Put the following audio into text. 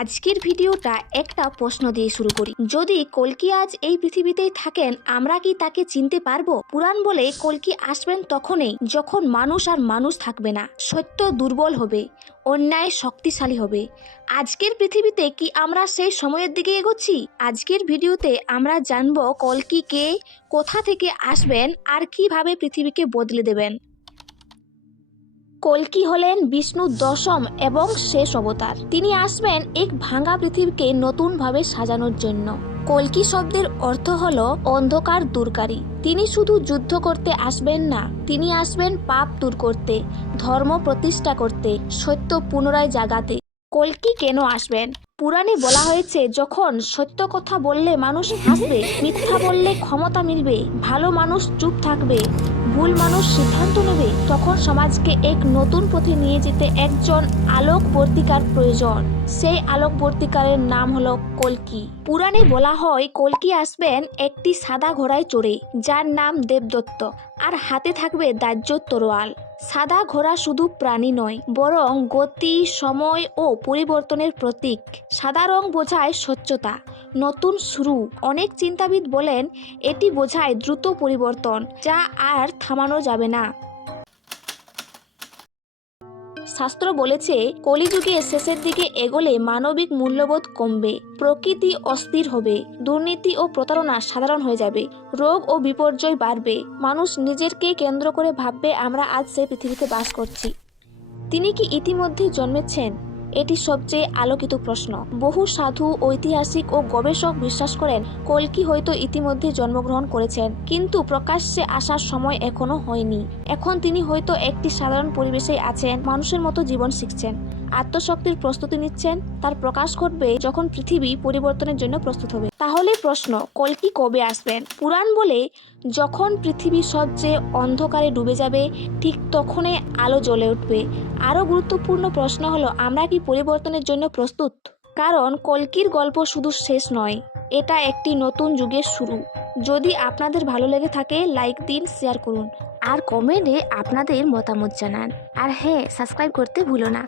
আজকের ভিডিওটা একটা প্রশ্ন দিয়ে শুরু করি। যদি কল্কি আজ এই পৃথিবীতেই থাকেন, আমরা কি তাকে চিনতে পারবো? পুরাণ বলে কল্কি আসবেন তখনই যখন মানুষ আর মানুষ থাকবে না, সত্য দুর্বল হবে, অন্যায় শক্তিশালী হবে। আজকের পৃথিবীতে কি আমরা সেই সময়ের দিকে এগোচ্ছি? আজকের ভিডিওতে আমরা জানবো কল্কি কে, কোথা থেকে আসবেন আর কিভাবে পৃথিবীকে বদলে দেবেন। কল্কি হলেন বিষ্ণুর দশম এবং শেষ অবতার। তিনি আসবেন এক ভাঙা পৃথিবীকে নতুনভাবে সাজানোর জন্য। কল্কি শব্দের অর্থ হল অন্ধকার দূরকারী। তিনি শুধু যুদ্ধ করতে আসবেন না, তিনি আসবেন পাপ দূর করতে, ধর্ম প্রতিষ্ঠা করতে, সত্য পুনরায় জাগাতে। কল্কি কেন আসবেন? পুরাণে বলা হয়েছে, যখন সত্য কথা বললে মানুষ হাসবে, মিথ্যা বললে ক্ষমতা মিলবে, ভালো মানুষ চুপ থাকবে, ভুল মানুষ সিদ্ধান্ত নেবে, তখন সমাজকে এক নতুন পথে নিয়ে যেতে একজন আলোকবর্তিকার প্রয়োজন। সেই আলোকবর্তিকারের নাম হলো কল্কি। পুরাণে বলা হয় কল্কি আসবেন একটি সাদা ঘোড়ায় চড়ে, যার নাম দেবদত্ত, আর হাতে থাকবে দাহ্য তরোয়াল। সাদা ঘোড়া শুধু প্রাণী নয়, বরং গতি, সময় ও পরিবর্তনের প্রতীক। সাদা রং বোঝায় স্বচ্ছতা, নতুন শুরু। অনেক চিন্তাবিদ বলেন এটি বোঝায় দ্রুত পরিবর্তন, যা আর থামানো যাবে না। শাস্ত্র বলেছে, কলিযুগে শেষের দিকে এগোলে মানবিক মূল্যবোধ কমবে, প্রকৃতি অস্থির হবে, দুর্নীতি ও প্রতারণা সাধারণ হয়ে যাবে, রোগ ও বিপর্যয় বাড়বে, মানুষ নিজেকে কেন্দ্র করে ভাববে আমরা আজ সেই পৃথিবীতে বাস করছি। তিনি কি ইতিমধ্যে জন্মেছেন? এটি সবচেয়ে আলোকিত প্রশ্ন। বহু সাধু, ঐতিহাসিক ও গবেষক বিশ্বাস করেন কল্কি হয়তো ইতিমধ্যে জন্মগ্রহণ করেছেন, কিন্তু প্রকাশ্যে আসার সময় এখনো হয়নি। এখন তিনি হয়তো একটি সাধারণ পরিবেশেই আছেন, মানুষের মতো জীবন শিখছেন, আত্মশক্তির প্রস্তুতি নিচ্ছেন। তার প্রকাশ ঘটবে যখন পৃথিবী পরিবর্তনের জন্য প্রস্তুত হবে। তাহলে প্রশ্ন, কল্কি কবে আসবেন? পুরাণ বলে, যখন পৃথিবী সবচেয়ে অন্ধকারে ডুবে যাবে, ঠিক তখনই আলো জ্বলে উঠবে। আরও গুরুত্বপূর্ণ প্রশ্ন হলো, আমরা কি পরিবর্তনের জন্য প্রস্তুত? কারণ কল্কির গল্প শুধু শেষ নয়, এটা একটি নতুন যুগের শুরু। যদি আপনাদের ভালো লেগে থাকে, লাইক দিন, শেয়ার করুন আর কমেন্টে আপনাদের মতামত জানান। আর হ্যাঁ, সাবস্ক্রাইব করতে ভুলো না।